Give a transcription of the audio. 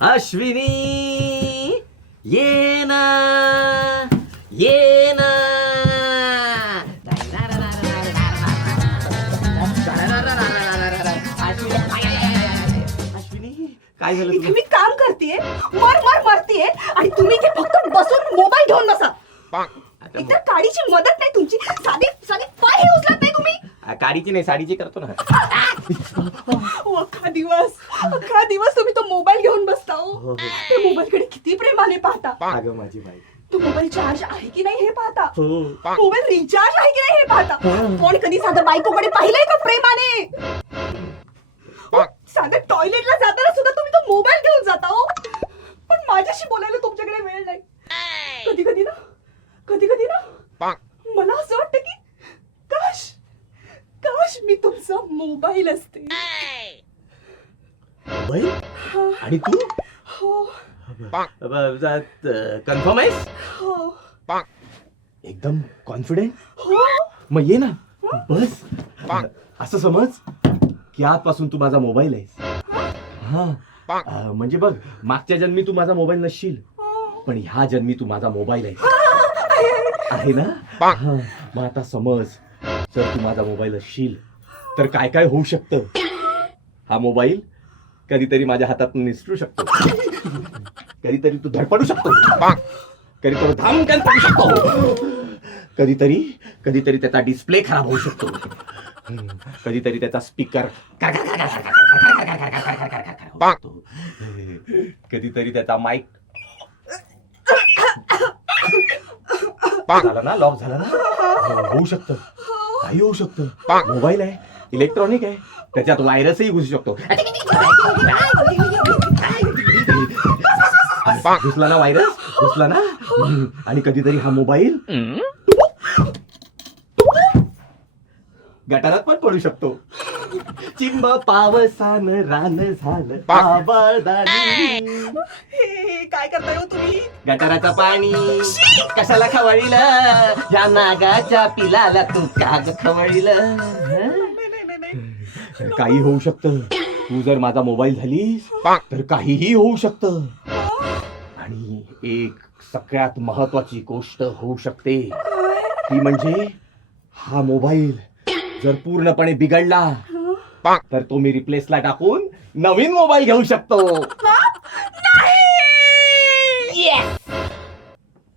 अश्विनी! ये ना ये ना अश्विनी काय झालं इथे तुला? मी काम करतेय मर मर मरतेय आणि तुम्ही इथे फक्त बसून मोबाईल घेऊन बसा. आता इतर काडीची मदत नाही तुमची. साधी साधी पाय हे उचलत नाही तुम्ही. काडीची नाही साडीची करतो ना. अख्खा दिवस अख्खा दिवस तुम्ही तो मोबाईल घेऊन हो हो. त्या मोबाईलकडे किती प्रेमाने पाहता. अगं माझी बाई. तो मोबाईल चार्ज आहे की नाही हे पाहता? हो. मोबाईल रिचार्ज आहे की नाही हे पाहता? कोण कधी साधं बायकोकडे पाहिलंय का प्रेमाने? साधं टॉयलेटला जाताना सुद्धा तुम्ही तो मोबाईल घेऊन जाता हो. पण माझ्याशी बोलायला तुमच्याकडे वेळ नाही. कधी कधी ना? कधी कधी ना? मला असं वाटतं की काश काश मी तुमचा मोबाईल असते. बाई आणि तू? हो. कन्फर्म आहेस हो. एकदम कॉन्फिडेंट हो. मग ये ना. बस. असं समज की आजपासून तू माझा मोबाईल आहेस. हा. अं, म्हणजे बघ मागच्या जन्मी तू माझा मोबाईल नसशील पण ह्या जन्मी तू माझा मोबाईल आहे आहे ना? हा, मग आता समज जर तू माझा मोबाईल असशील तर काय काय होऊ शकतं? हा मोबाईल कधीतरी माझ्या हातात निसटू शकतो. कधीतरी तू धडपडू शकतो. कधीतरी धामकन पडू शकतो. कधीतरी कधीतरी त्याचा डिस्प्ले खराब होऊ शकतो. कधीतरी त्याचा स्पीकर कधीतरी त्याचा माईक झाला ना लॉक झाला ना? हो, होऊ शकतं. काही होऊ शकतं. मोबाईल आहे इलेक्ट्रॉनिक आहे. त्याच्यात व्हायरसही घुसू शकतो घुसला ना व्हायरस घुसला ना आणि कधीतरी हा मोबाईल गटारात पण पडू शकतो चिंब पावसान रान झालं हे हे, काय करताय हो तुम्ही गटाराचं पाणी कशाला खवळीलं या नागाच्या पिलाला तू काग खवळीलं काही होऊ शकतं. तू जर माझा मोबाईल झालीस तर काहीही होऊ शकतं. आणि एक सगळ्यात महत्वाची गोष्ट होऊ शकते. ती म्हणजे हा मोबाईल जर पूर्णपणे बिघडला तर तो मी रिप्लेसला टाकून नवीन मोबाईल घेऊ शकतो.